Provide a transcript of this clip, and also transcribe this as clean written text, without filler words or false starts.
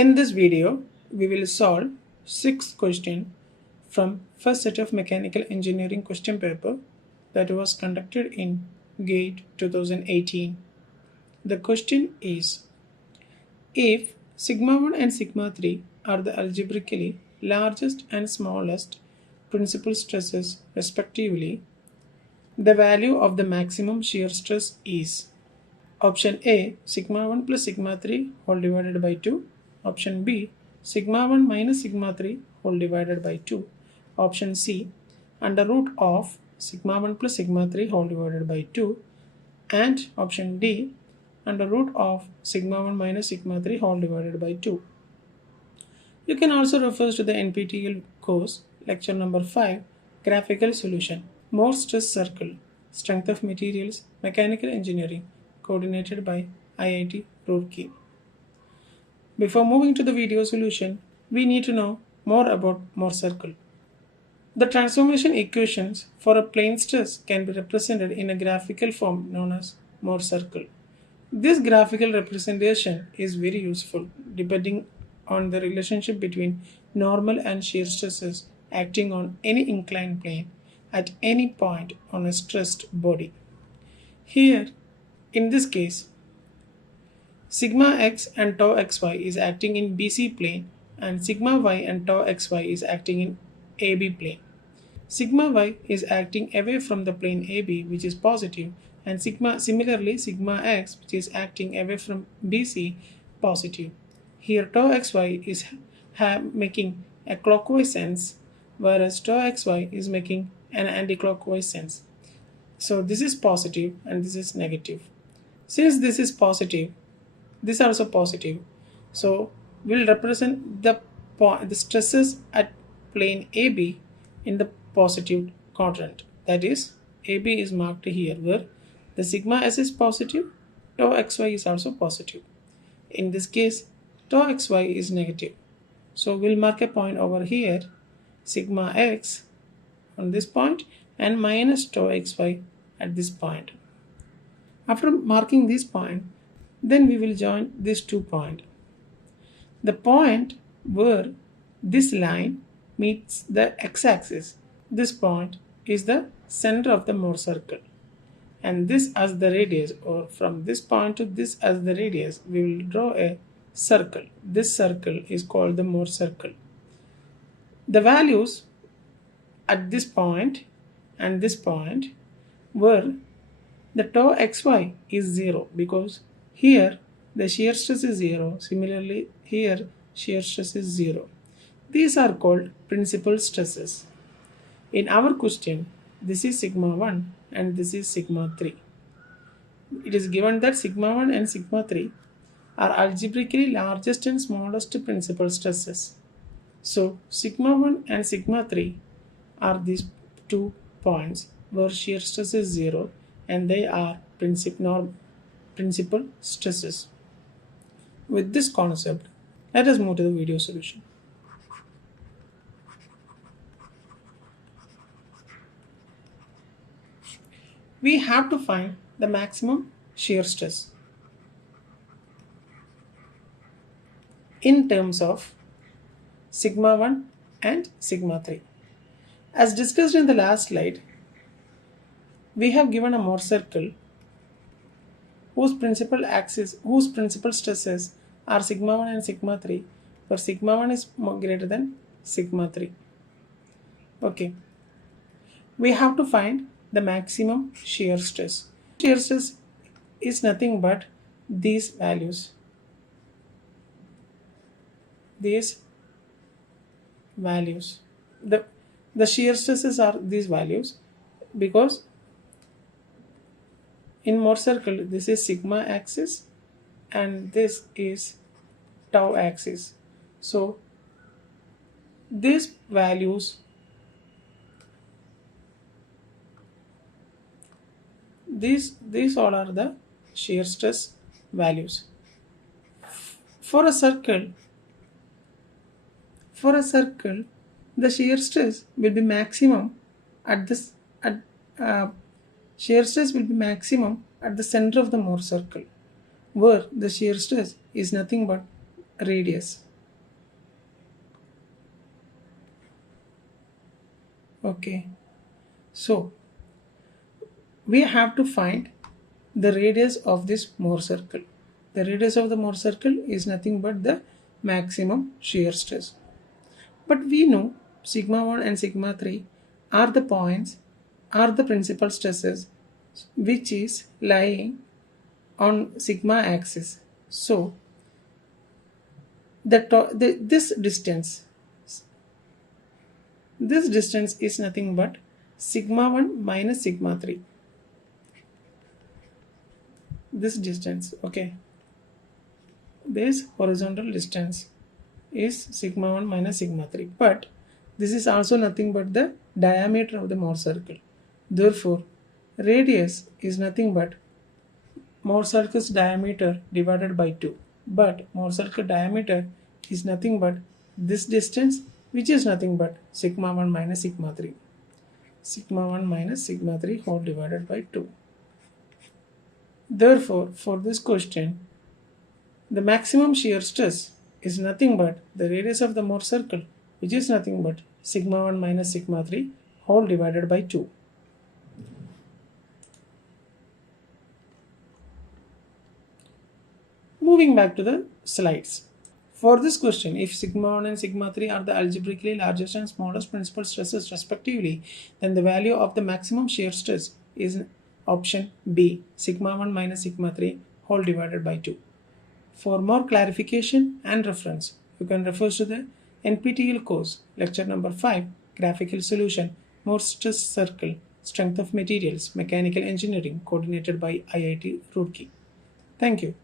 In this video, we will solve 6 questions from first set of mechanical engineering question paper that was conducted in GATE 2018. The question is, if sigma 1 and sigma 3 are the algebraically largest and smallest principal stresses respectively, the value of the maximum shear stress is option A sigma 1 plus sigma 3 whole divided by 2, option B sigma 1 minus sigma 3 whole divided by 2, option C under root of sigma 1 plus sigma 3 whole divided by 2, and option D under root of sigma 1 minus sigma 3 whole divided by 2. You can also refer to the NPTEL course lecture number 5, graphical solution, more stress circle, strength of materials, mechanical engineering, coordinated by IIT Roorkee. Before moving to the video solution, we need to know more about Mohr circle. The transformation equations for a plane stress can be represented in a graphical form known as Mohr circle. This graphical representation is very useful depending on the relationship between normal and shear stresses acting on any inclined plane at any point on a stressed body. Here, in this case, sigma x and tau xy is acting in BC plane and sigma y and tau xy is acting in AB plane. Sigma y is acting away from the plane AB, which is positive, and similarly sigma x, which is acting away from BC, positive. Here tau xy is making a clockwise sense, whereas tau xy is making an anti-clockwise sense. So this is positive and this is negative. Since this is positive, this is also positive. So we'll represent the stresses at plane AB in the positive quadrant. That is, AB is marked here where the sigma s is positive, tau xy is also positive. In this case, tau xy is negative. So we'll mark a point over here, sigma x on this point and minus tau xy at this point. After marking this point, then we will join these 2 points. The point where this line meets the x-axis, this point is the center of the Mohr circle, and this as the radius, or from this point to this as the radius, we will draw a circle. This circle is called the Mohr circle. The values at this point and this point where the tau xy is 0 because here the shear stress is 0, similarly here shear stress is 0. These are called principal stresses. In our question, this is sigma 1 and this is sigma 3. It is given that sigma 1 and sigma 3 are algebraically largest and smallest principal stresses. So sigma 1 and sigma 3 are these 2 points where shear stress is 0 and they are principal stresses. With this concept, let us move to the video solution. We have to find the maximum shear stress in terms of sigma 1 and sigma 3. As discussed in the last slide, we have given a Mohr circle whose principal stresses are sigma 1 and sigma 3, where sigma 1 is greater than sigma 3. Okay. We have to find the maximum shear stress. Shear stress is nothing but these values. The shear stresses are these values because in Mohr circle this is sigma axis and this is tau axis. So these values, these all are the shear stress values. For a circle, the shear stress will be maximum at the center of the Mohr circle, where the shear stress is nothing but radius. Okay, so we have to find the radius of this Mohr circle. The radius of the Mohr circle is nothing but the maximum shear stress. But we know sigma 1 and sigma 3 are the points, are the principal stresses which is lying on sigma axis. So this distance is nothing but sigma 1 minus sigma 3. This distance, okay, this horizontal distance is sigma 1 minus sigma 3, but this is also nothing but the diameter of the Mohr circle. Therefore radius is nothing but Mohr circle's diameter divided by 2, but Mohr circle diameter is nothing but this distance, which is nothing but sigma 1 minus sigma 3, sigma 1 minus sigma 3 whole divided by 2. Therefore for this question, the maximum shear stress is nothing but the radius of the Mohr circle, which is nothing but sigma 1 minus sigma 3 whole divided by 2. Moving back to the slides. For this question, if sigma 1 and sigma 3 are the algebraically largest and smallest principal stresses respectively, then the value of the maximum shear stress is option B, sigma 1 minus sigma 3 whole divided by 2. For more clarification and reference, you can refer to the NPTEL course, lecture number 5, Graphical Solution, Mohr Stress Circle, Strength of Materials, Mechanical Engineering, coordinated by IIT Roorkee. Thank you.